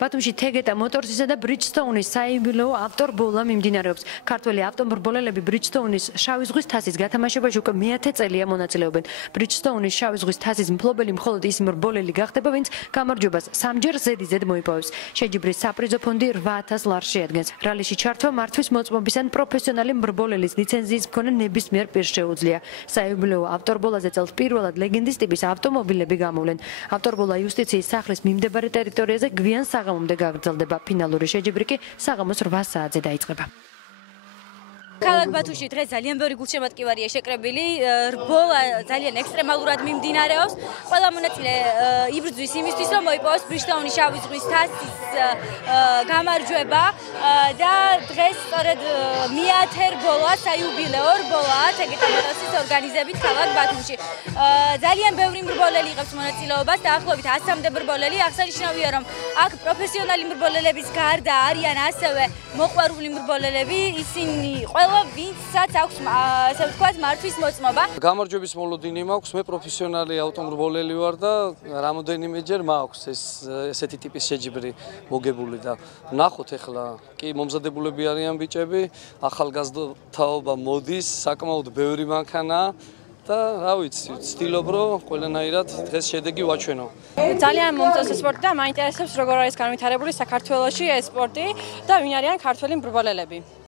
ბათუმში თეგეტა მოტორსისა და ბრიჯსტოუნის საიუბილეო ავტორბოლა მიმდინარეობს. ქართველი ავტომრბოლელები ბრიჯსტოუნის შავი ზღვის თასის გათამაშებაში უკვე მე-10 წელია მონაწილეობენ. ბრიჯსტოუნის შავი ზღვის თასის მფლობელი მხოლოდ ის მრბოლელი გახდება, ვინც გამარჯვებას სამჯერ ზედიზედ მოიპოვებს. შეჯიბრის საპრიზო ფონდი 8000 ლარს შეადგენს. რალიში ჩართვა მართვის მოწმობის ან პროფესიონალი მრბოლელის ლიცენზიის მქონე ნებისმიერ პირს შეუძლია. საიუბილეო ავტორბოლაზე წელს პირველად ლეგენდის ტიპის ავტომობილები გამოვლენ. ავტორბოლა იუსტიციის სახლის მიმდებარე ტერიტორიაზე გვიან საღამომდე გაგრძელდება. ფინალური შეჯიბრი კი საღამოს 8 საათზე დაიწყება. ქალაქ ბათუმში დღეს ძალიან ბევრი გულშემატკივარია შეკრებილი. რბოლა ძალიან ექსტრემალურად მიმდინარეობს. ყველა მონაწილე იბრძვის იმისთვის, რომ მოიპოვოს ბრიჯსტოუნის შავი ზღვის თასის გამარჯვება და დღეს სწორედ მე-10 რბოლა, საიუბილეო რბოლა თეგეტა მოტორსის ორგანიზებით ქალაქ ბათუმში. ძალიან ბევრი მრბოლელი იღებს მონაწილეობას, დაახლოებით 100-მდე მრბოლელი. აღსანიშნავია, რომ აქ პროფესიონალი მრბოლელების გარდა არიან ასევე მოყვარული მრბოლელები, ისინი ყველა ვინცაც აქვს ასე ვთქვათ მართვის მოწმობა. გამარჯვების მოლოდინი მაქვს, მე პროფესიონალი ავტომრბოლელი ვარ და რამოდენიმეჯერ მაქვს ესეთი ტიპის შეჯიბრი მოგებული და ნახოთ ახლა კი მომზადებულები არიან ბიჭები, ახალგაზრდაობა მოდის, საკმაოდ ბევრი მანქანაა და რა ვიცი, ვცდილობ რომ ყველანაირად დღეს შედეგი ვაჩვენო. ძალიან მომწონს სპორტი და მაინტერესებს როგორ არის განვითარებული საქართველოში ეს სპორტი და ვინ არიან ქართველი მრბოლელები.